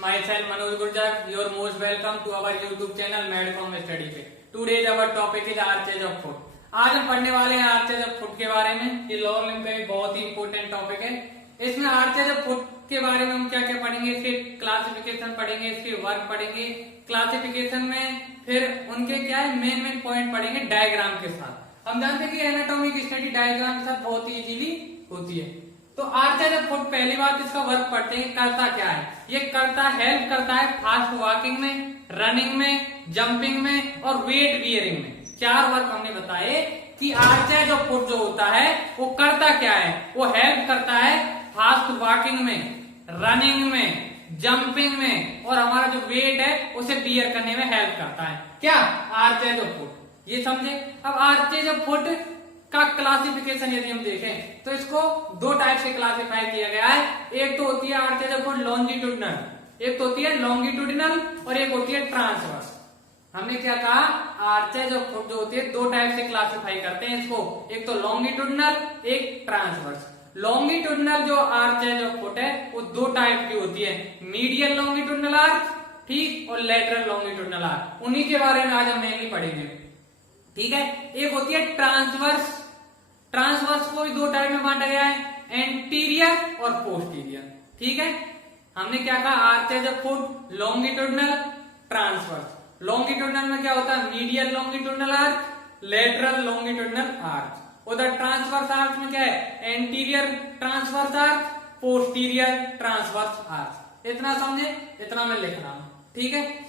myself Manoj Gurjar. You're most welcome to our YouTube channel Medcom Study पे. Today's our topic is arches of foot. आज हम पढ़ने वाले हैं arches of foot के बारे में. ये लोअर लिम्ब का बहुत ही इंपॉर्टेंट टॉपिक है. इसमें आर्चेज ऑफ फुट के बारे में हम क्या क्या पढ़ेंगे, इसके क्लासिफिकेशन पढ़ेंगे, इसके वर्क पढ़ेंगे. क्लासिफिकेशन में फिर उनके क्या है मेन पॉइंट पढ़ेंगे डायग्राम के साथ. हम जानते हैं कि एनाटॉमिक स्टडी डायग्राम के साथ बहुत ही इजीली होती है. तो आर्चेज ऑफ फुट पहली बात इसका वर्क पढ़ते हैं. करता क्या है, ये करता हेल्प करता है फास्ट वॉकिंग में, रनिंग में, जंपिंग में और वेट बियरिंग में. चार वर्क हमने बताए कि आर्चेज ऑफ फुट जो होता है वो करता क्या है. वो हेल्प करता है फास्ट वॉकिंग में, रनिंग में, जंपिंग में और हमारा जो वेट है उसे बियर करने में हेल्प करता है. क्या आर्चेज ऑफ फुट, ये समझे. अब आर्चेज ऑफ फुट का क्लासिफिकेशन यदि हम देखें तो इसको दो टाइप से क्लासिफाई किया गया है. एक तो होती है आर्चेज ऑफ फुट लॉन्जिट्यूडिनल, एक तो होती है लॉन्गिट्यूडिनल और एक होती है ट्रांसवर्स. हमने क्या कहा, आर्चेज ऑफ फुट जो होती है दो टाइप से क्लासिफाई करते हैं इसको, एक तो लॉन्गिट्यूडिनल, एक ट्रांसवर्स. लॉन्गिट्यूडिनल जो आर्चेज ऑफ फुट है वो दो टाइप की होती है, मीडियल लॉन्गिट्यूडिनल आर्च, ठीक, और लेटरल लॉन्गिट्यूडिनल आर्च. उन्हीं के बारे में आज हम मेनली पढ़ेंगे. ठीक है. एक होती है ट्रांसवर्स. ट्रांसवर्स को भी दो टाइप में बांटा गया है, एंटीरियर और पोस्टीरियर. ठीक है. हमने क्या कहा, arches of foot longitudinal, transverse. Longitudinal में क्या होता है, medial longitudinal arch, lateral longitudinal arch. उधर ट्रांसवर्स आर्च में क्या है, anterior transverse arch, posterior transverse arch. इतना समझे, इतना मैं लिख रहा हूं. ठीक है.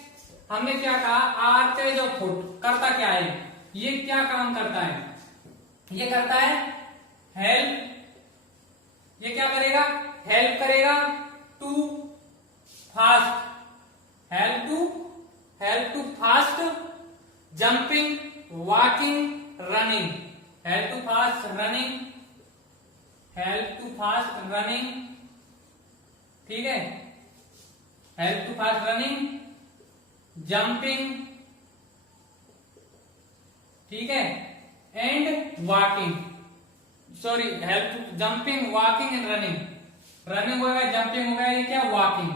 हमने क्या कहा, आर्चेज ऑफ फुट करता क्या है, ये क्या काम करता है, ये करता है हेल्प. ये क्या करेगा, हेल्प करेगा to fast, help to fast jumping, walking, running. Help to fast running, help to fast running. ठीक है. Help to fast running, jumping, ठीक है, and walking. Sorry, help to jumping, walking and running. Running हो गया, jumping हो गया, ये क्या वॉकिंग.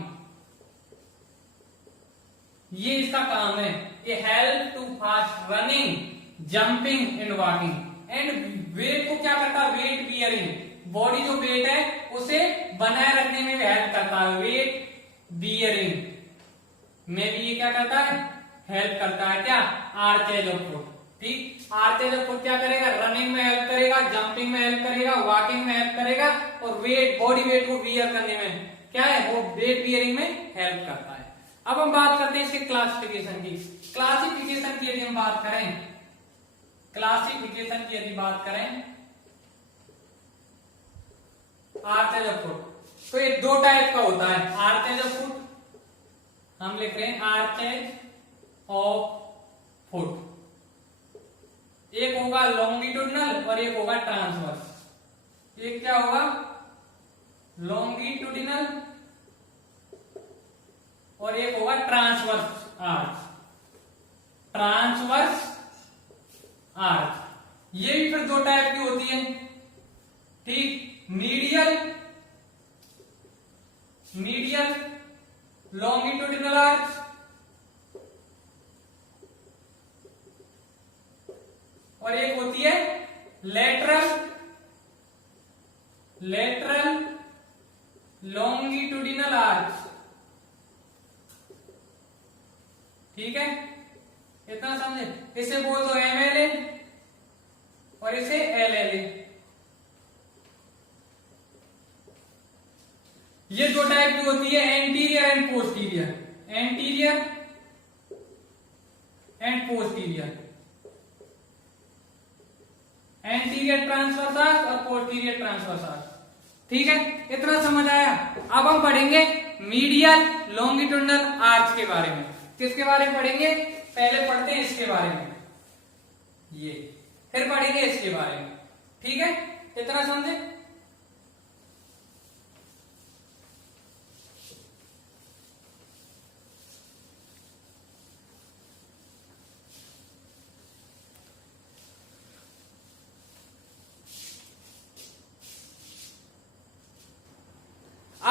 ये इसका काम है. ये help to fast running, jumping and walking. And weight को क्या करता है, वेट बियरिंग. बॉडी जो वेट है उसे बनाए रखने में भी हेल्प करता है. वेट बियरिंग में भी ये क्या करता है, हेल्प करता है. क्या, आर्चेज ऑफ फुट. ठीक. आर्चेज ऑफ फुट क्या करेगा, रनिंग में हेल्प करेगा, जंपिंग में हेल्प करेगा, वॉकिंग में हेल्प करेगा और वेट, बॉडी वेट को बियर करने में क्या है, वो वेट बियरिंग में हेल्प करता है. अब हम बात करते हैं इसके क्लासिफिकेशन की. क्लासिफिकेशन की यदि हम बात करें, क्लासिफिकेशन की यदि बात करें आर्चेज ऑफ फुट, तो ये दो टाइप का होता है. आर्चेज ऑफ फुट हम लिख रहे हैं, आर्चेज ऑफ फुट. एक होगा लॉन्गिट्यूडिनल और एक होगा ट्रांसवर्स. एक क्या होगा, लॉन्गिट्यूडिनल और एक होगा ट्रांसवर्स आर्च. ट्रांसवर्स आर्च ये भी फिर दो टाइप की होती है. ठीक. मीडियल लॉन्गिट्यूडिनल आर्च और एक होती है लेटरल लॉन्गिट्यूडिनल आर्च. ठीक है. इतना समझे. इसे बोल दो MLA और इसे LLA. ये दो टाइप की होती है, anterior and posterior. Anterior and posterior. Anterior transverse arch और पोस्टीरियर ट्रांसवर्स आर्च. ठीक है. इतना समझ आया. अब हम पढ़ेंगे मीडियल लॉन्गिट्यूडिनल आर्च के बारे में. किसके बारे में पढ़ेंगे, पहले पढ़ते हैं इसके बारे में, ये, फिर पढ़ेंगे इसके बारे में. ठीक है. इतना समझे.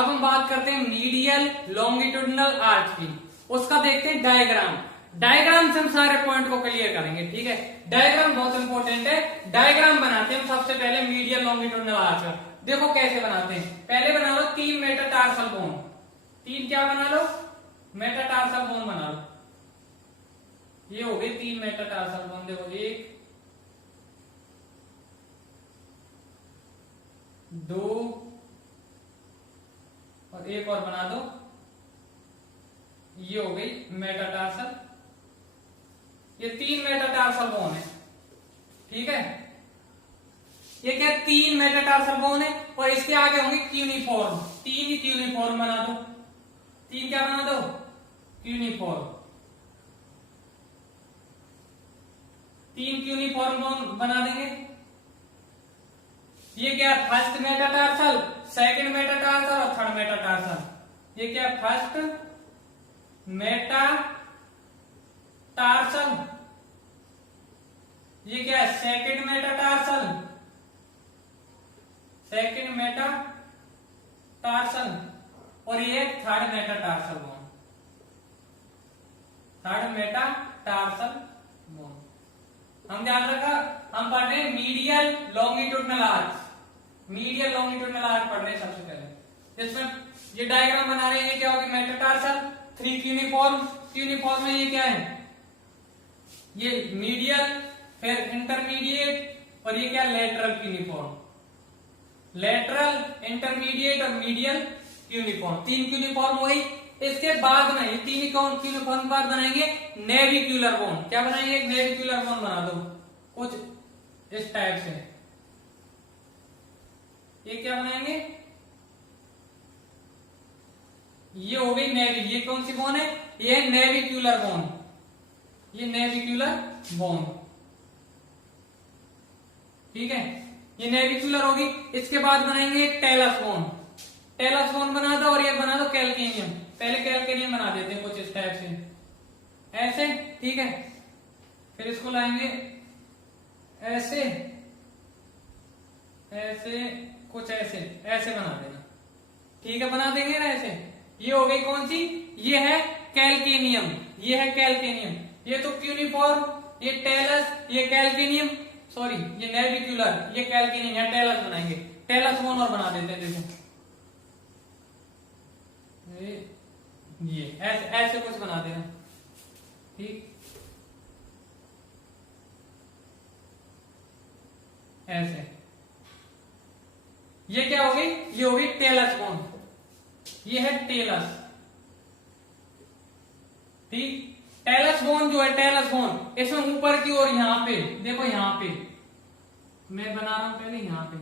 अब हम बात करते हैं मीडियल लॉन्गिट्यूडिनल आर्च की। उसका देखते हैं डायग्राम। डायग्राम से हम सारे पॉइंट को क्लियर करेंगे, ठीक है। डायग्राम बहुत इंपॉर्टेंट है। डायग्राम बनाते हैं हम सबसे पहले मीडियल लॉन्गिट्यूडिनल आर्च का। देखो कैसे बनाते हैं। पहले बना लो 3 मेटाटार्सल बोन। 3 क्या बना लो? मेटाटार्सल बोन बना लो। ये हो गए 3 मेटाटार्सल बोन। देखो 1 2 और एक और बना दो। ये हो गई मेटाटार्सल। ये 3 मेटाटार्सल बोन है, ठीक है। ये क्या 3 मेटाटार्सल बोन है और इसके आगे होंगे क्यूनिफॉर्म। 3 ही क्यूनिफॉर्म बना दो। 3 क्या बना दो? क्यूनिफॉर्म। 3 क्यूनिफॉर्म बोन बना देंगे। ये क्या? फर्स्ट मेटाटार्सल, सेकंड मेटाटार्सल और थर्ड मेटाटार्सल। ये क्या? फर्स्ट मेटाटार्सल, ये क्या है? सेकंड मेटाटार्सल, सेकंड मेटाटार्सल और ये third metatarsal bone, third metatarsal bone. हम ध्यान रखा, हम पढ़ रहे हैं medial longitudinal arch. Medial longitudinal arch पढ़ रहे हैं सबसे पहले। इसमें ये डायग्राम बना रहे हैं। ये क्या होगी? Metatarsal, 3 cuneiform. क्यूनिफॉर्म में ये क्या है? ये मीडियल, फिर इंटरमीडिएट और ये क्या? Lateral cuneiform. लेटरल, इंटरमीडिएट और मीडियल क्यूनिफॉर्म। 3 क्यूनिफॉर्म हुई। इसके बाद में ये 3 क्यूनिफॉर्म बाद बनाएंगे नेविक्यूलर बोन। क्या बनाएंगे? एक नेविक्यूलर बोन बना दो कुछ इस टाइप से। ये क्या बनाएंगे? ये हो गई नेवी। ये कौन सी बोन है? ये नेविक्यूलर बोन। ये नेविक्यूलर बोन, ठीक है। ये नेविक्यूलर होगी। इसके बाद बनाएंगे टेलस बोन। टेलस बोन बना दो और ये बना दो कैल्केनियम। पहले कैल्केनियम बना देते हैं कुछ इस टाइप से, ऐसे, ठीक है। फिर इसको लाएंगे ऐसे, ऐसे, कुछ ऐसे, ऐसे बना देना, ठीक है। बना देंगे ना ऐसे। ये हो गई कौन सी? ये है कैल्केनियम। ये है कैल्केनियम। ये तो क्यूनिफॉर्म, ये टेलस, ये कैल्केनियम, सॉरी ये नेविक्यूलर, ये कैल्केनियम। या टेलस बनाएंगे। टेलस बोन और बना देते हैं। देखो ये ऐसे ऐसे कुछ बना देना, ठीक, ऐसे। ये क्या हो गई? ये हो गई टेलस बोन। ये है टेलस, ठीक। टेलस बोन जो है, टेलस बोन, इसमें ऊपर की ओर यहां पे देखो, यहां पे मैं बना रहा हूं पहले, यहां पे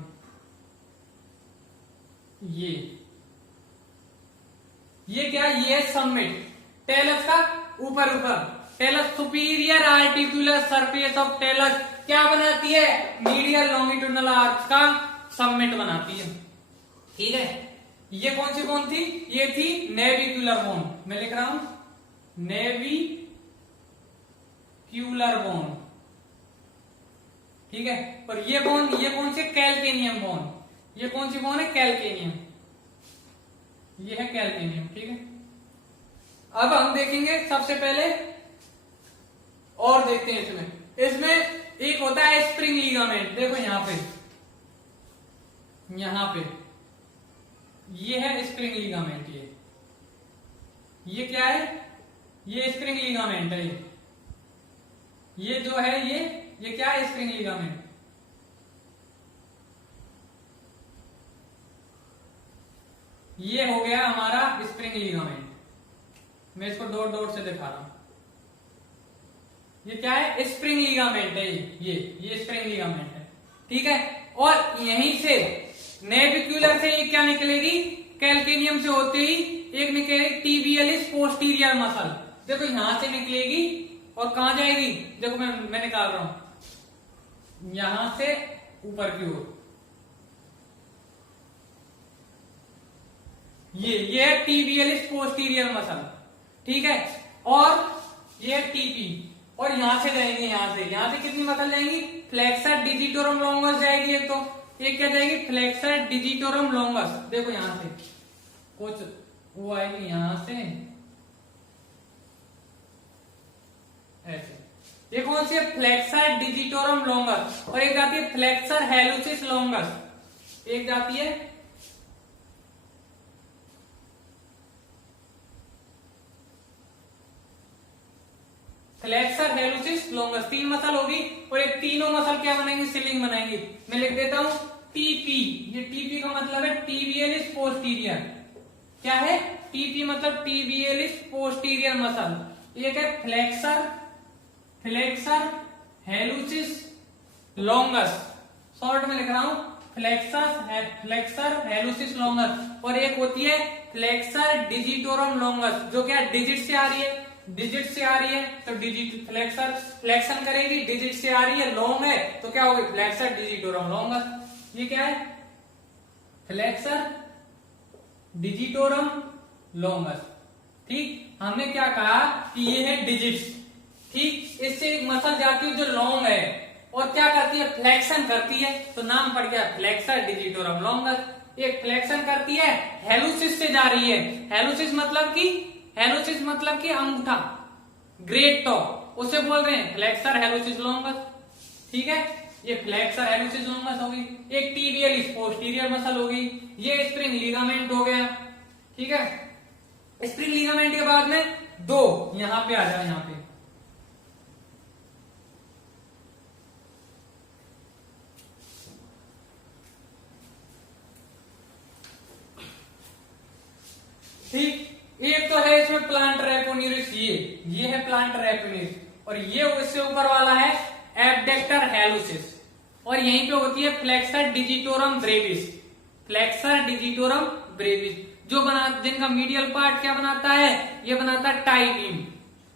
ये क्या? ये सबमिट। टेलस का ऊपर ऊपर, talus superior articular surface of talus क्या बनाती है? मीडियल लॉन्गिट्यूडिनल आर्च का सबमिट बनाती है, ठीक है। ये कौन सी बोन थी? ये थी नेविक्यूलर बोन। मैं लिख रहा हूं नेविक्यूलर बोन, ठीक है। और ये बोन, ये कौन सी? Calcaneum bone. ये कौन सी बोन है? कैल्केनियम। ये है कैल्केनियम, ठीक है। अब हम देखेंगे सबसे पहले और देखते हैं इसमें एक होता है स्प्रिंग लिगामेंट। देखो यहां पे, यहां पे ये है स्प्रिंग लिगामेंट। ये क्या है? ये स्प्रिंग लिगामेंट है। ये जो है ये क्या है? Spring ligament. ये हो गया हमारा स्प्रिंग लिगामेंट। मैं इसको डॉट डॉट से दिखा रहा हूं। ये क्या है? स्प्रिंग लिगामेंट है। ये स्प्रिंग लिगामेंट है, ठीक है। और यहीं से नेविक्यूलर से ये क्या निकलेगी? कैल्केनियम से होते ही एक निकलेगी टिबियलिस पोस्टीरियर मसल। देखो यहां से निकलेगी और कहां जाएगी? देखो मैं निकाल रहा हूं, यहां से ऊपर की ओर। ये है टिबियलिस पोस्टीरियर मसल, ठीक है। और ये है टीपी। और यहां से जाएंगे, यहां से कितनी मसल जाएंगी? फ्लेक्सर डिजिटोरम लॉन्गस जाएगी। एक तो एक क्या जाएगी? Flexor digitorum longus. देखो यहां से कुछ वो आएगी यहां से ऐसे। ये कौन सी है? फ्लेक्सर डिजिटोरम लॉन्गस, और एक जाती है फ्लेक्सर हेलुसिस लॉन्गस, एक जाती है फ्लेक्सर हेलुसिस लॉन्गस। 3 मसल होगी और एक तीनों मसल क्या बनाएंगे? सिलिंग बनाएंगे। मैं लिख देता हूं टीपी। ये टीपी का मतलब है टिबियलिस पोस्टीरियर। क्या है? टीपी मतलब टिबियलिस पोस्टीरियर मसल। एक है फ्लेक्सर हेलुसिस लॉन्गस, शॉर्ट में लिख रहा हूं फ्लेक्सर हेलुसिस लॉन्गस, और एक होती है फ्लेक्सर डिजिटोरम लॉन्गस, जो क्या डिजिट से आ रही है, डिजिट से आ रही है तो डिजिट फ्लेक्सर फ्लेक्शन करेगी, डिजिट से आ रही है, लॉन्ग है तो क्या होगी? Flexor digitorum longus. ये क्या है? Flexor digitorum longus. ठीक, हमने क्या कहा कि ये है डिजिट्स। ठीक, इससे एक मसल जाती है जो लॉन्ग है और क्या करती है? फ्लेक्शन करती है, तो नाम पड़ गया फ्लेक्सर डिजिटोरम लॉन्गस। एक फ्लेक्शन करती है, हेलुसिस से जा रही है। हेलुसिस मतलब कि अंगूठा, ग्रेट टो, उसे बोल रहे हैं फ्लेक्सर हेलुसिस लॉन्गस। ठीक है, ये फ्लेक्सर हेलुसिस लॉन्गस होगी। एक टिबियलिस पोस्टीरियर मसल होगी। ये स्प्रिंग लिगामेंट हो गया। ठीक है, स्प्रिंग लिगामेंट के बाद में दो, यहां पे आ जाओ, यहां पे ठीक। एक तो है इसमें प्लांटर एपोन्यूरिस, ये है प्लांटर एपोन्यूरिस, और ये उससे ऊपर वाला है एब्डेक्टर हेलुसिस, और यहीं पे होती है flexor digitorum Brevis. Flexor digitorum Brevis जो जिनका मीडियल पार्ट क्या बनाता है? ये बनाता है टाई बीम।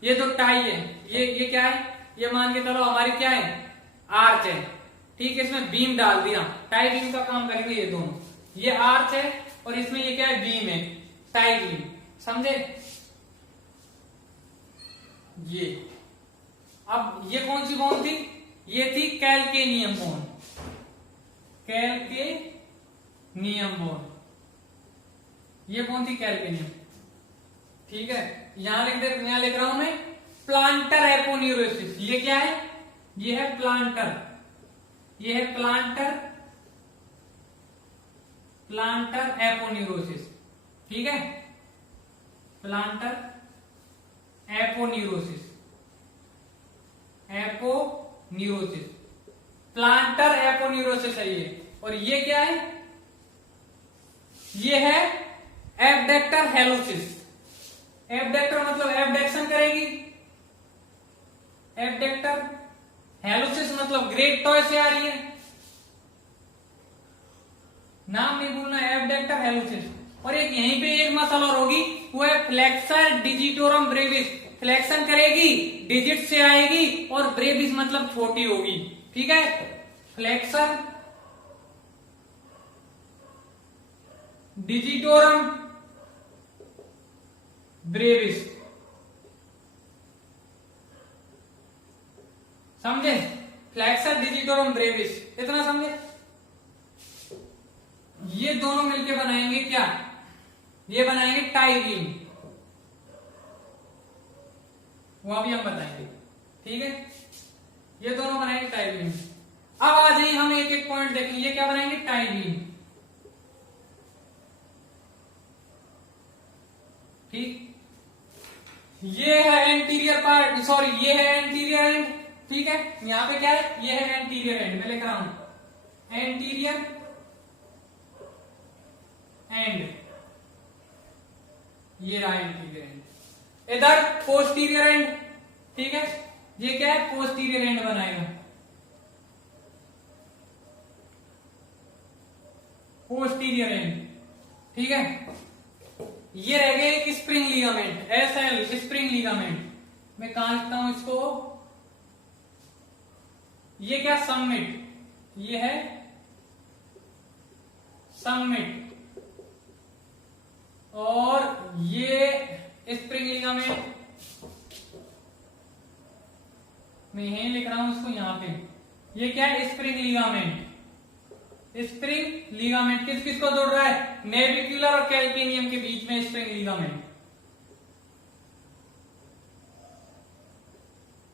ये जो टाई है, ये क्या है? ये मान के चलो हमारी क्या है? आर्च है। ठीक है, इसमें बीम डाल दिया, टाई बीम का काम करेंगे ये दोनों। ये आर्च है और इसमें ये क्या है? बीम है, टाई बीम। समझे? ये अब ये कौन सी बोन थी? ये थी कैल्केनियम बोन, कैल्केनियम बोन। ये कौन थी? कैल्केनियम। ठीक है, यहां लिख रहा हूं मैं प्लांटर एपोन्यूरोसिस। ये क्या है? ये है प्लांटर, ये है प्लांटर एपोन्यूरोसिस। ठीक है, प्लांटर एपोन्यूरोसिस, प्लांटर एपोन्यूरोसिस है ये। और ये क्या है? ये है एब्डेक्टर हेलुसिस। एब्डेक्टर मतलब एब्डेक्शन करेगी, एब्डेक्टर। हेलुसिस मतलब ग्रेट टॉय से आ रही है, नाम नहीं भूलना, एब्डेक्टर हेलुसिस। और एक यहीं पे एक मसल और होगी, वो है फ्लेक्सर डिजिटोरम ब्रेविस। फ्लेक्शन करेगी, डिजिट से आएगी, और ब्रेविस मतलब छोटी होगी। ठीक है, फ्लेक्सर डिजिटोरम ब्रेविस। समझे? फ्लेक्सर डिजिटोरम ब्रेविस, इतना समझे? ये दोनों मिलके बनाएंगे क्या? ये बनाएंगे टाई बीम, वो भी हम बताएंगे। ठीक है, ये दोनों बनाएंगे टाई बीम। अब आ जाइए हम एक एक पॉइंट देखेंगे। ये क्या बनाएंगे? Tie beam. ठीक, ये है एंटीरियर पार्ट, सॉरी ये है एंटीरियर एंड। ठीक है, यहां पे क्या है? ये है एंटीरियर एंड, मैं लिख रहा हूं एंटीरियर एंड, ये रहा एंटीरियर एंड। इधर पोस्टीरियर एंड। ठीक है, ये क्या है? पोस्टीरियर एंड बनाएगा, पोस्टीरियर एंड। ठीक है, ये रह गया एक spring ligament, SL spring ligament. मैं कहां लिखता हूं इसको? ये क्या? सबमिट, ये है सबमिट, और ये स्प्रिंग लिगामेंट। मैं यहीं लिख रहा हूं इसको, यहां पे। ये क्या है? Spring ligament. स्प्रिंग लीगामेंट किस किस को जोड़ रहा है, नेविक्यूलर और कैल्केनियम के बीच में स्प्रिंग लीगामेंट।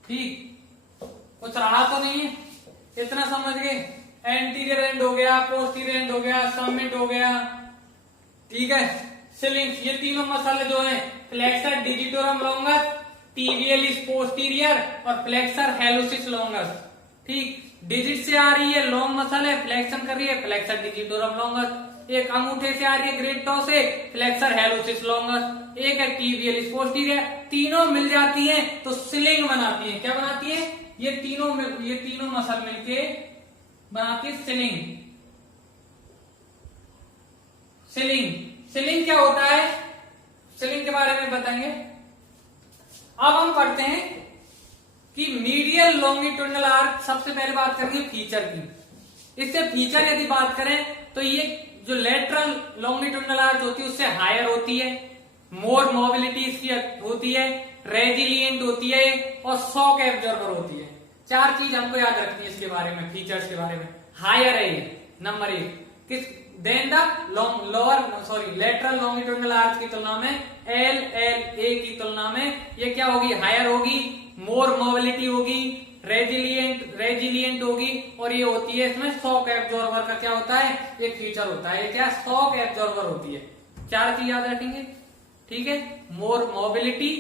ठीक, कुछ रहा तो नहीं है, इतना समझ गए। एंटीरियर एंड हो गया, पोस्टीरियर एंड हो गया, सबमिट हो गया। ठीक है, सिलिंग्स, ये तीनों मसल जो है flexor digitorum longus, tibialis posterior और फ्लेक्सर हेलुसिस लॉन्गस। ठीक, डिजिट से आ रही है, लॉन्ग मसल है, फ्लेक्शन कर रही है, फ्लेक्सर डिजिटोरम लॉन्गस। एक अंगूठे से आ रही है, ग्रेट टो से, फ्लेक्सर हेलुसिस लॉन्गस। एक है टिबियलिस पोस्टीरियर। तीनों मिल जाती हैं तो सिलिंग बनाती है। क्या बनाती है, ये तीनों मसल मिलके बनाती है सिलिंग। सिलिंग क्या होता है, सिलिंग के बारे में बताएंगे। अब हम पढ़ते हैं कि मीडियल लॉन्गिट्यूडिनल आर्क। सबसे पहले बात करेंगे फीचर की। इससे फीचर यदि बात करें तो ये जो लेटरल लॉन्गिट्यूडिनल आर्क होती है उससे हायर होती है, मोर मोबिलिटी इसकी होती है, रेजिलियंट होती है और शॉक एब्जॉर्बर होती है। चार चीज हमको याद रखनी है इसके बारे में, फीचर्स के बारे में। हायर है ये नंबर एक, किस than the lateral longitudinal arch की तुलना में, LLA की तुलना में ये क्या होगी, हायर होगी, मोर मोबिलिटी होगी, रेजिलियंट होगी और ये होती है इसमें शॉक एब्जॉर्बर का क्या होता है, एक फीचर होता है। ये क्या, शॉक एब्जॉर्बर होती है। चार चीज याद रखेंगे। ठीक है, मोर मोबिलिटी,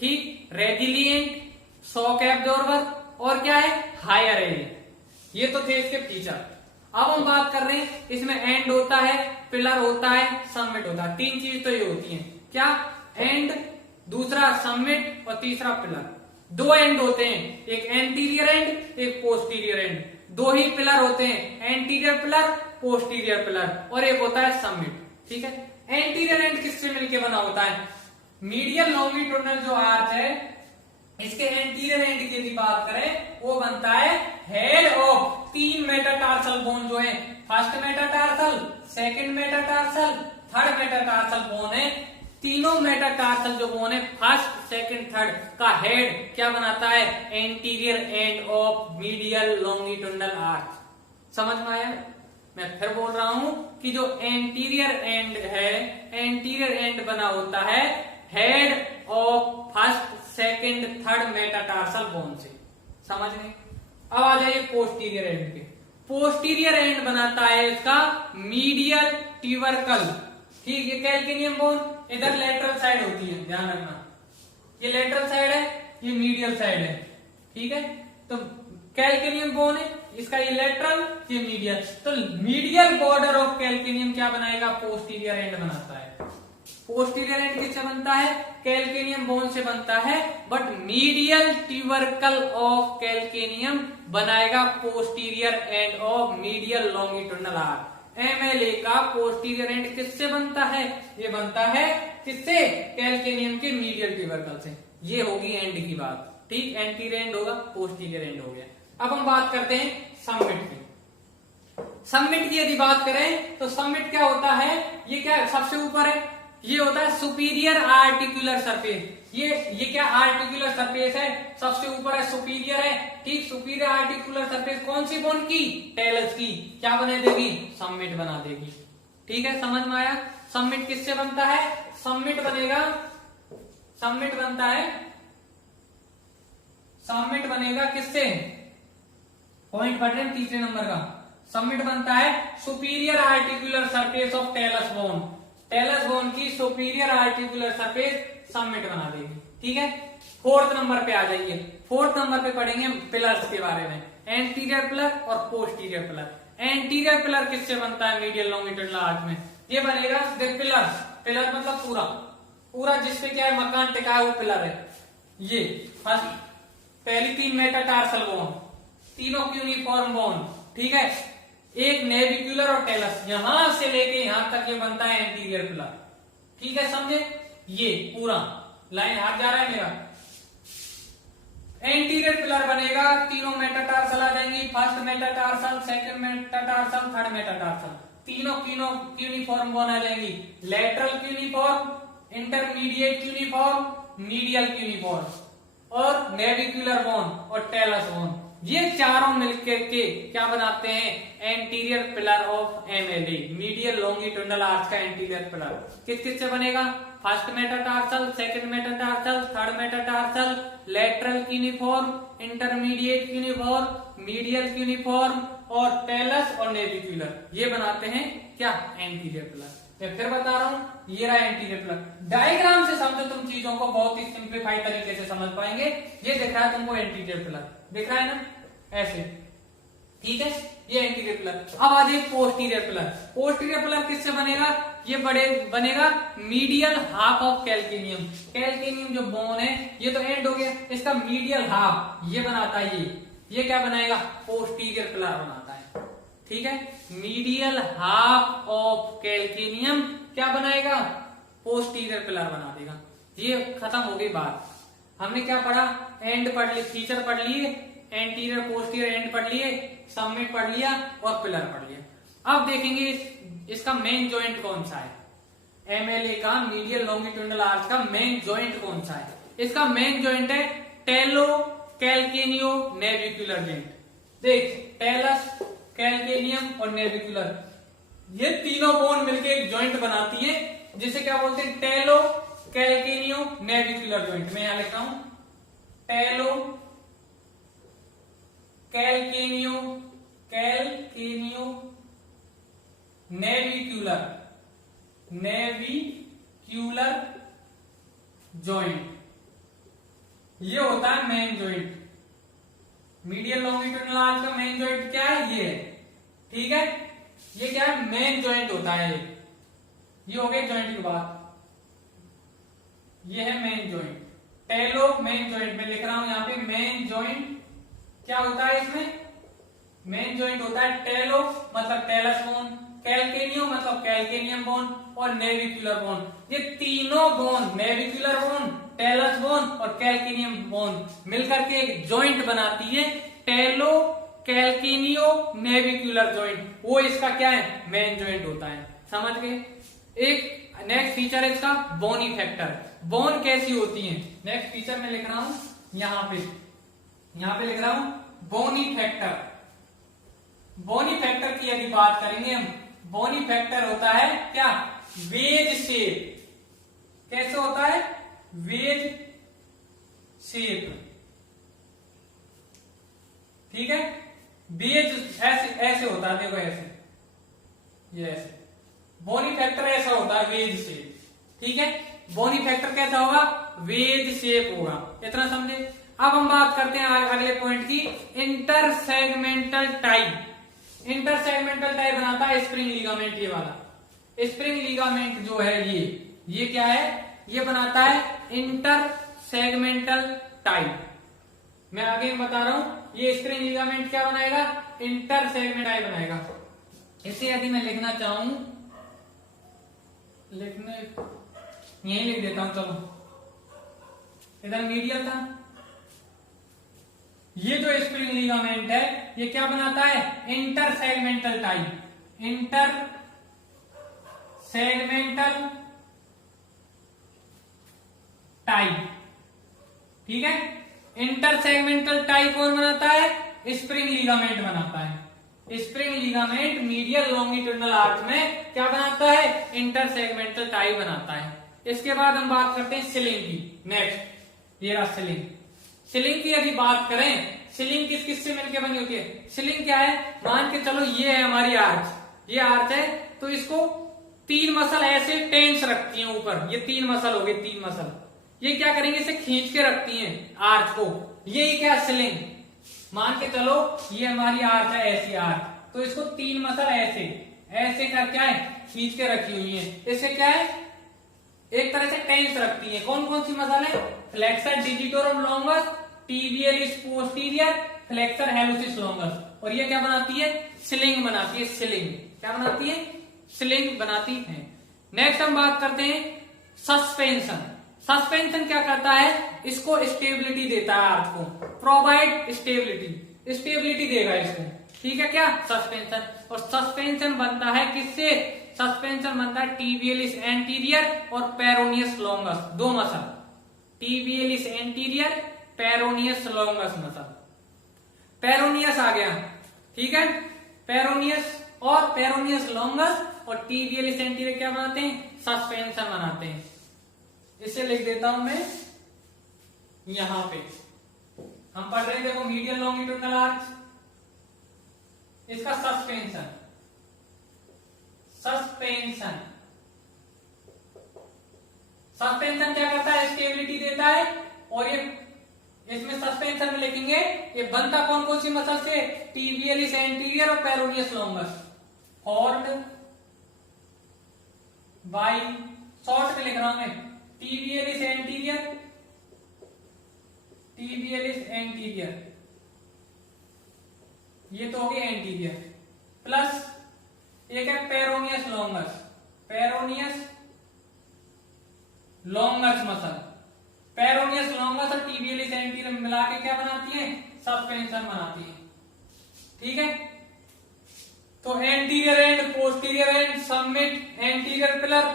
ठीक, रेजिलियंट, शॉक एब्जॉर्बर और क्या है, हायर है। ये तो थे इसके फीचर। अब हम बात कर रहे हैं, इसमें एंड होता है, पिलर होता है, सबमिट होता है। तीन चीज तो ये होती है, क्या, एंड, दूसरा सबमिट और तीसरा पिलर। दो एंड होते हैं, एक एंटीरियर एंड, एक पोस्टीरियर एंड। दो ही पिलर होते हैं, एंटीरियर पिलर, पोस्टीरियर पिलर, और एक होता है सबमिट। ठीक है, एंटीरियर एंड किससे मिलके बना होता है, मीडियल लॉन्गिट्यूडिनल जो आर्च है इसके एंटीरियर एंड की यदि बात करें वो बनता है हेड ऑफ तीन मेटाटार्सल बोन जो है, first metatarsal, second metatarsal, third metatarsal bone है। तीनों मेटाटार्सल जो बोन है, फर्स्ट, सेकंड, थर्ड का हेड क्या बनाता है, anterior and of medial longitudinal arch. समझ में आया? मैं फिर बोल रहा हूं कि जो एंटीरियर एंड है, एंटीरियर एंड बना होता है head of first, second, third metatarsal bone से। समझ गए? अब आ जाइए पोस्टीरियर एंड पे। पोस्टीरियर एंड बनाता है इसका मीडियल ट्यूबरकल। ठीक, ये कैल्केनियम बोन इधर लेटरल साइड होती है, ध्यान रखना। ये लेटरल साइड है, ये मीडियल साइड है। ठीक है, तो कैल्केनियम बोन है, इसका ये लेटरल, ये मीडियल। तो मीडियल बॉर्डर ऑफ कैल्केनियम क्या बनाएगा, पोस्टीरियर एंड बनाता है। पोस्टीरियर एंड किससे बनता है, कैल्केनियम बोन से बनता है, but medial tubercle of calcaneum बनाएगा posterior end of medial longitudinal arch. MLA का पोस्टीरियर एंड किससे बनता है, ये बनता है किससे, कैल्केनियम के मीडियल ट्यूबरकल से। ये होगी एंड की बात। ठीक, एंटीरियर एंड होगा, पोस्टीरियर एंड हो गया। अब हम बात करते हैं सबमिट की। सबमिट की यदि बात करें तो सबमिट क्या होता है, ये क्या सबसे ऊपर है, ये होता है सुपीरियर आर्टिकुलर सरफेस। ये क्या आर्टिकुलर सरफेस है, सबसे ऊपर है, सुपीरियर है। ठीक, सुपीरियर आर्टिकुलर सरफेस कौन सी बोन की, टेलस की। क्या बना देगी, सबमिट बना देगी। ठीक है, समझ में आया? सबमिट किससे बनता है, सबमिट बनेगा, सबमिट बनता है, सबमिट बनेगा किससे, पॉइंट पढ़ रहे हैं तीसरे नंबर का। सबमिट बनता है superior articular surface of talus bone. Talus bone की सुपीरियर आर्टिकुलर सरफेस सबमिट बना देगी। ठीक है, फोर्थ नंबर पे आ जाइए। फोर्थ नंबर पे पढ़ेंगे पिलर्स के बारे में, एंटीरियर पिलर और पोस्टीरियर पिलर। एंटीरियर पिलर किससे बनता है मीडियल लॉन्गिट्यूडिनल आर्च में, ये बनेगा पिलर। पिलर मतलब पूरा पूरा जिसपे क्या है, मकान टिका है, वो पिलर है। ये फर्स्ट, पहली तीन मेटाटार्सल बोन, तीनों यूनिफॉर्म बोन। ठीक है, एक नेविक्यूलर और टेलस, यहां से लेके यहां तक ये बनता है एंटीरियर पिलर। ठीक है, समझे? ये पूरा लाइन हाथ जा रहा है मेरा। एंटीरियर पिलर बनेगा, तीनों मेटाटार्सल आ जाएंगी, first metatarsal, second metatarsal, third metatarsal. तीनों यूनिफॉर्म बोन आ जाएंगी, lateral uniform, intermediate uniform, medial uniform और नेविक्यूलर बोन और टेलस बोन। ये चारों मिलकर के क्या बनाते हैं, anterior pillar of MLA, medial longitudinal arch का एंटीरियर पिलर। किस किस से बनेगा, first metatarsal, second metatarsal, third metatarsal, lateral cuneiform, intermediate cuneiform, medial cuneiform और टेलस और नेविक्यूलर, ये बनाते हैं क्या, एंटीरियर पिलर। मैं फिर बता रहा हूं, ये रहा एंटीरियर पिलर। डायग्राम से समझो तुम चीजों को बहुत ही सिंप्लीफाइड तरीके से समझ पाएंगे। ये दिख रहा है तुमको एंटीरियर पिलर, दिख रहा है ना, ऐसे, ठीक है, ये एंटीरियर पिलर। अब आ जाए पोस्टीरियर पिलर। पोस्टीरियर पिलर किससे बनेगा, ये बनेगा medial half of calcaneum. Calcaneum जो बोन है ये तो एंड हो गया, इसका मीडियल हाफ ये बनाता है, ये क्या बनाएगा, पोस्टीरियर पिलर बनाता है, ठीक है। मीडियल हाफ ऑफ कैल्केनियम क्या बनाएगा, पोस्टीरियर पिलर बना देगा। ये खत्म हो गई बात। हमने क्या पढ़ा, एंड पढ़ लिए, फीचर पढ़ लिए, एंटीरियर पोस्टीरियर एंड पढ़ लिए, सबमिट पढ़ लिया और पिलर पढ़ लिया। अब देखेंगे इसका मेन जॉइंट कौन सा है, एमएलए का मीडियल लॉन्गिट्यूडिनल आर्च का मेन जॉइंट कौन सा है। इसका मेन जॉइंट है टेलो कैल्केनियो नेविकुलर जॉइंट। देख, टेलस, कैल्केनियम और नेविकुलर, ये तीनों बोन मिलकर एक जॉइंट बनाती है जिसे क्या बोलते हैं, टेलो कैल्केनियो नेविकुलर जॉइंट। मैं यहां लिखता हूं टेलो कैल्केनियो नेविक्यूलर जॉइंट, ये होता है main joint. Medial longitudinal arch का मेन जॉइंट क्या है, ये है, ठीक है। ये क्या है, मेन जॉइंट होता है। ये हो गए जॉइंट की बात, ये है मेन जॉइंट, टेलो मेन जॉइंट। मैं लिख रहा हूं यहां पे मेन जॉइंट क्या होता है, इसमें मेन जॉइंट होता है टेलो मतलब टेलस बोन, कैल्केनियो मतलब कैल्केनियम बोन और नेविकुलर बोन। ये तीनों bone, navicular bone, talus bone और कैल्केनियम बोन मिलकर के एक जॉइंट बनाती है, टेलो कैल्केनियो नेविकुलर जॉइंट। वो इसका क्या है, मेन जॉइंट होता है, समझ गए। एक नेक्स्ट फीचर है इसका बोनी फैक्टर। बोन कैसी होती है, नेक्स्ट फीचर में लिख रहा हूं यहां पे लिख रहा हूं बोनी फैक्टर। बोनी फैक्टर की यदि बात करेंगे हम, बोनी फैक्टर होता है क्या, वेज शेप। कैसे होता है, वेज शेप, ठीक है। वेज ऐसे होता है, देखो ऐसे, ये ऐसे बोनी फैक्टर ऐसा होता है, वेज शेप, ठीक है। बोनी फैक्टर कैसा होगा, वेज शेप होगा, इतना समझे। अब हम बात करते हैं अगले पॉइंट की, इंटरसेगमेंटल टाइप। इंटरसेगमेंटल टाइप बनाता है स्प्रिंग लीगामेंट, ये वाला स्प्रिंग लीगामेंट जो है ये क्या है, ये बनाता है इंटरसेगमेंटल टाइप। मैं आगे बता रहा हूं, ये स्प्रिंग लीगामेंट क्या बनाएगा, इंटरसेगमेंट टाइप बनाएगा। इसे यदि मैं लिखना चाहूं, यही लिख देता हूं, चलो, इधर मीडियल था। ये जो स्प्रिंग लीगामेंट है ये क्या बनाता है, इंटरसेगमेंटल टाइप, इंटरसेगमेंटल टाइप, ठीक है। इंटरसेगमेंटल टाइप कौन बनाता है, स्प्रिंग लीगामेंट बनाता है। Spring ligament medial longitudinal arch में क्या बनाता है, इंटरसेगमेंटल टाइप बनाता है। इसके बाद हम बात करते हैं सिलिंग की। नेक्स्ट ये रहा सिलिंग। सिलिंग की यदि बात करें, सिलिंग किस किस से मिलकर बनी होती है। सिलिंग क्या है, मान के चलो ये है हमारी आर्च, ये आर्च है, तो इसको तीन मसल ऐसे टेंस रखती हैं ऊपर, ये तीन मसल हो गए, तीन मसल, ये क्या करेंगे, इसे खींच के रखती हैं आर्च को, यही क्या सिलिंग। मान के चलो ये हमारी आर्च है, ऐसी आर्च, तो इसको तीन मसल ऐसे ऐसे कर क्या है, खींच के रखी हुई है। इससे क्या है, एक तरह से टेंस रखती है। कौन कौन सी मसल है, flexor digitorum longus, tibialis posterior, flexor hallucis longus, और ये क्या बनाती है, सिलिंग बनाती है। सिलिंग क्या बनाती है, सिलिंग बनाती है। नेक्स्ट हम बात करते हैं सस्पेंशन। सस्पेंशन क्या करता है, इसको स्टेबिलिटी देता है, आर्च को प्रोवाइड स्टेबिलिटी, स्टेबिलिटी देगा इसको, ठीक है क्या, सस्पेंशन। और सस्पेंशन बनता है किससे, सस्पेंशन बनता है टिबियलिस एंटीरियर और पेरोनियस लॉन्गस, दो muscle, tibialis anterior, peroneus longus muscle. Peroneus आ गया, ठीक है, पेरोनियस और पेरोनियस लॉन्गस और टिबियलिस एंटीरियर क्या बनाते हैं, सस्पेंशन बनाते हैं। इसे लिख देता हूं मैं यहां पे। हम पढ़ रहे हैं देखो मीडियल लॉन्गिट्यूडिनल आर्च, इसका सस्पेंशन, सस्पेंशन, सस्पेंशन क्या करता है, स्टेबिलिटी देता है। और ये इसमें सस्पेंशन में लिखेंगे ये बनता कौन कौन सी मसल से, टिबियलिस एंटीरियर और peroneus longus, formed by, short में लिख रहा हूं मैं, टिबियलिस एंटीरियर, टिबियलिस एंटीरियर, ये तो हो गया एंटीरियर, प्लस एक है peroneus longus, peroneus longus muscle, peroneus longus और टिबियलिस एंटीरियर मिला के क्या बनाती है, सस्पेंशन बनाती है, ठीक है। तो anterior and, posterior and, submit, anterior pillar,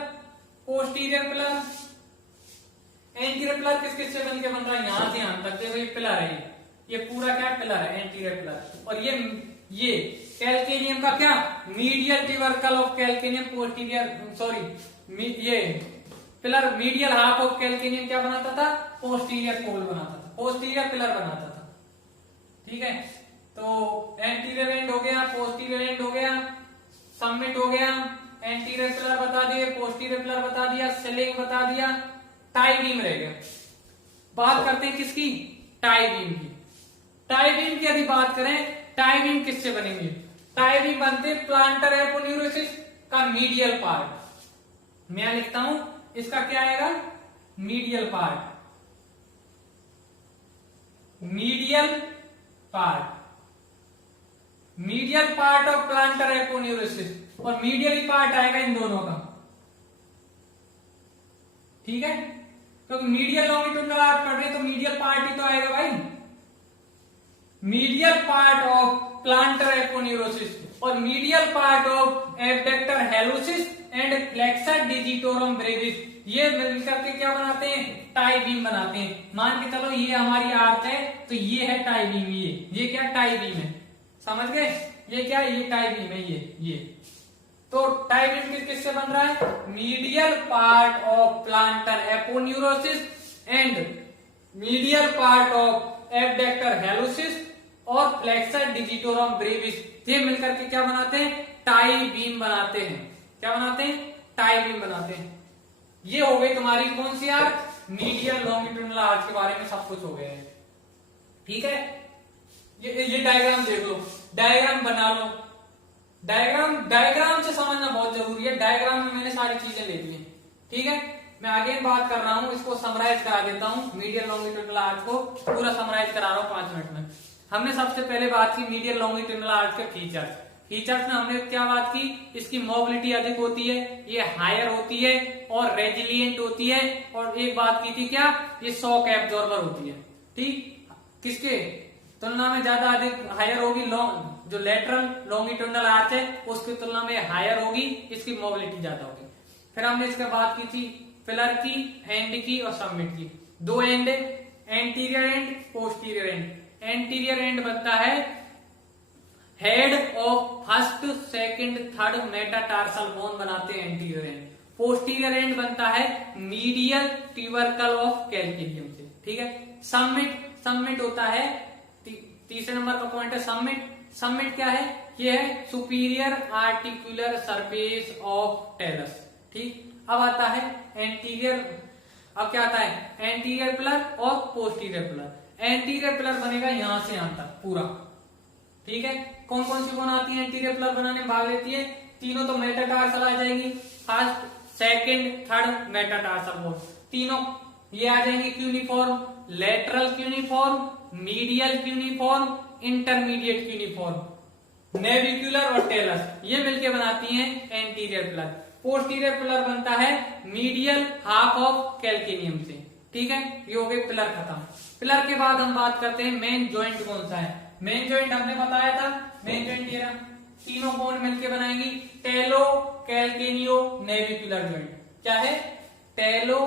posterior pillar, anterior pillar किस किस से बन के बन रहा है, यहां से यहां तक देखो ये पिलर है, ये पूरा क्या पिलर है, एंटीरियर पिलर। और ये कैल्केनियम का क्या, medial tubercle of calcaneum, posterior sorry ये pillar medial half of calcaneum क्या बनाता था, पोस्टीरियर पोल बनाता था, पोस्टीरियर पिलर बनाता था, ठीक है। तो एंटीरियर एंड हो गया, पोस्टीरियर एंड हो गया, सबमिट हो गया, एंटीरियर पिलर बता दिए, पोस्टीरियर पिलर बता दिया, सिलिंग बता दिया, टाई बीम रह गया। बात करते हैं किसकी, टाई बीम की। टाई बीम की यदि बात करें, टाई बीम किससे बनेंगे, टाई बीम बनते प्लांटर एपोन्यूरोसिस का मीडियल पार्ट, मैं लिखता हूं इसका क्या आएगा, medial part, medial part, medial part of plantar aponeurosis, और मीडियल पार्ट आएगा इन दोनों का, ठीक है। क्योंकि मीडियल लॉन्गिट्यूडिनल आर्च पढ़ रहे तो मीडियल पार्ट ही तो आएगा भाई, medial part of plantar aponeurosis और medial part of abductor hallucis and flexor digitorum brevis, ये मिलकर के क्या बनाते हैं, टाई बीम बनाते हैं। मान के चलो ये हमारी आर्च है तो ये है टाई बीम, ये क्या टाई बीम है, समझ गए, ये क्या है, ये टाई बीम है, ये तो टाई बीम किससे बन रहा है, medial part of plantar aponeurosis and medial part of abductor hallucis और फ्लेक्सर डिजिटोरम ब्रेविस, ये मिलकर के क्या बनाते हैं, टाई बीम बनाते हैं। क्या बनाते हैं, टाई बीम बनाते हैं। ये हो गई तुम्हारी कौन सी आर्च, मीडियल लॉन्गिट्यूडिनल आर्च के बारे में सब कुछ हो गया है, ठीक है। ये डायग्राम देख लो, डायग्राम बना लो, डायग्राम से समझना बहुत जरूरी है, डायग्राम में मैंने सारी चीजें ले ली है, ठीक है। मैं आगे बात कर रहा हूं, इसको समराइज करा देता हूं, मीडियल लॉन्गिट्यूडिनल आर्च को पूरा समराइज करा रहा हूं 5 मिनट में। हमने सबसे पहले बात की मीडियल लॉन्गिट्यूडिनल आर्च के फीचर्स में हमने क्या बात की, इसकी मोबिलिटी अधिक होती है, ये हायर होती है और रेजिलिएंट होती है, और एक बात की थी क्या, ये शॉक एब्जॉर्बर होती है, ठीक। किसके तुलना में ज्यादा अधिक हायर होगी, जो लेटरल लॉन्गिट्यूडिनल आर्च है उसकी तुलना में हायर होगी, इसकी मोबिलिटी ज्यादा होगी। फिर हमने इसके बात की थी पिलर की, एंड की और सबमिट की, 2 and, anterior and, posterior and. Anterior and बनता है head of first, second, third metatarsal bone बनाते हैं एंटीरियर एंड। पोस्टीरियर एंड बनता है मीडियल ट्यूबरकल ऑफ कैल्केनियम से, ठीक है। सबमिट होता है, तीसरे नंबर का पॉइंट है सबमिट क्या है, ये है superior articular surface of talus, ठीक। अब आता है एंटीरियर, अब क्या आता है, एंटीरियर पिलर और पोस्टीरियर पिलर। एंटीरियर पिलर बनेगा यहां से यहां तक पूरा, ठीक है। कौन कौन सी बोन आती है एंटीरियर पिलर बनाने में भाग लेती है, तीनों तो मेटाटार्सल आ जाएगी, first, second, third metatarsal bone, तीनों ये आ जाएंगे cuneiform, lateral cuneiform, medial cuneiform, intermediate cuneiform, navicular और टेलस, ये मिलके बनाती हैं एंटीरियर पिलर। पोस्टीरियर पिलर बनता है मीडियल हाफ ऑफ कैल्केनियम से, ठीक है। ये हो गए पिलर खत्म। पिलर के बाद हम बात करते हैं मेन ज्वाइंट कौन सा है। मेन ज्वाइंट हमने बताया था, मेन ज्वाइंट ये रहा, तीनों बोन मिलके बनाएंगी टेलो कैल्केनियो नेविक्युलर ज्वाइंट। क्या है, टेलो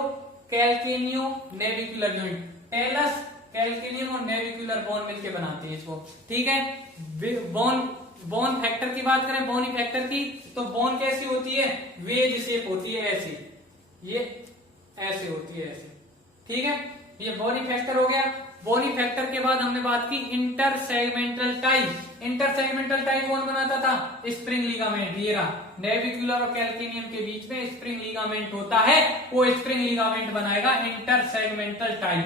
कैल्केनियो नेविक्युलर ज्वाइंट। टेलस कैल्केनियम और नेविकुलर बोन मिलके बनाते हैं इसको, ठीक है। बोन फैक्टर की बात करें, बोनी फैक्टर की, तो बोन कैसी होती है, वेज शेप होती है, ऐसी, ये ऐसे होती है, ऐसे, ठीक है। ये बोनी फैक्टर हो गया। बोनी फैक्टर के बाद हमने बात की inter segmental tie. Inter segmental tie कौन बनाता था, स्प्रिंग लिगामेंट, ये रहा, नेविकुलर और कैल्केनियम के बीच में स्प्रिंग लिगामेंट होता है, वो स्प्रिंग लिगामेंट बनाएगा इंटर सेगमेंटल टाई,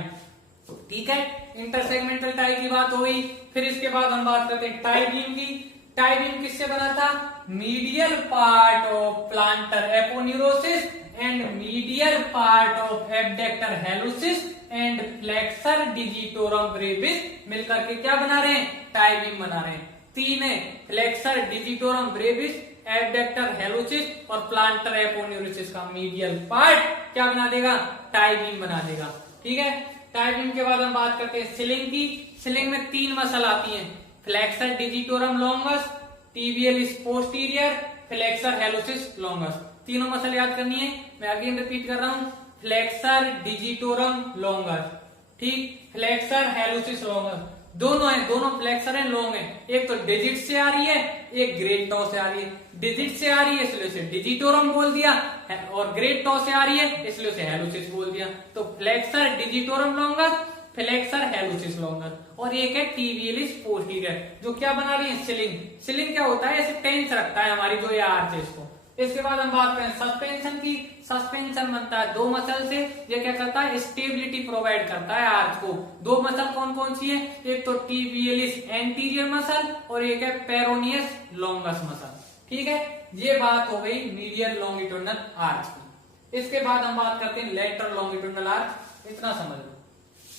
ठीक है। इंटर सेगमेंटल टाई की बात हो गई। फिर इसके बाद हम बात करते हैं टाई बीम की। टाई बीम किससे बना था, medial part of plantar aponeurosis and medial part of abductor hallucis and flexor digitorum brevis मिलकर के क्या बना रहे हैं, टाई बीम बना रहे हैं। तीन है, flexor digitorum Brevis, abductor hallucis और प्लांटर एपोन्यूरोसिस का मीडियल पार्ट क्या बना देगा, टाई बीम बना देगा, ठीक है। टाई बीम के बाद हम बात करते हैं सिलिंग की। सिलिंग में तीन मसल आती हैं, flexor digitorum longus, tibialis posterior, flexor hallucis longus. तीनों मसल याद करनी है, मैं अगेन रिपीट कर रहा हूं, फ्लेक्सर डिजिटोरम लॉन्गस, ठीक, फ्लेक्सर हेलुसिस लॉन्गस, दोनों है, दोनों फ्लेक्सर है, लॉन्ग है। एक तो डिजिट से आ रही है, एक ग्रेट टॉ से आ रही है। डिजिट से आ रही है इसलिए उसे डिजिटोरम बोल दिया, और ग्रेट टॉ से आ रही है इसलिए उसे हेलुसिस बोल दिया। तो flexor digitorum longus, flexor hallucis longus, और एक है टीबियलिस पोस्टीरियर, जो क्या बना रही है, सिलिंग। सिलिंग क्या होता है, ऐसे टेंस रखता है हमारी जो ये आर्च है इसको। इसके बाद हम बात करें सस्पेंशन की। सस्पेंशन बनता है दो मसल से, ये क्या करता है, स्टेबिलिटी प्रोवाइड करता है आर्च को। दो मसल कौन कौन सी है, एक तो टीबियलिस एंटीरियर मसल और एक है पेरोनियस लॉन्गस मसल, ठीक है। ये बात हो गई मीडियल लॉन्गिट्यूडिनल आर्च की। इसके बाद हम बात करते हैं लेटरल लॉन्गिट्यूडिनल आर्च, इतना समझ लो।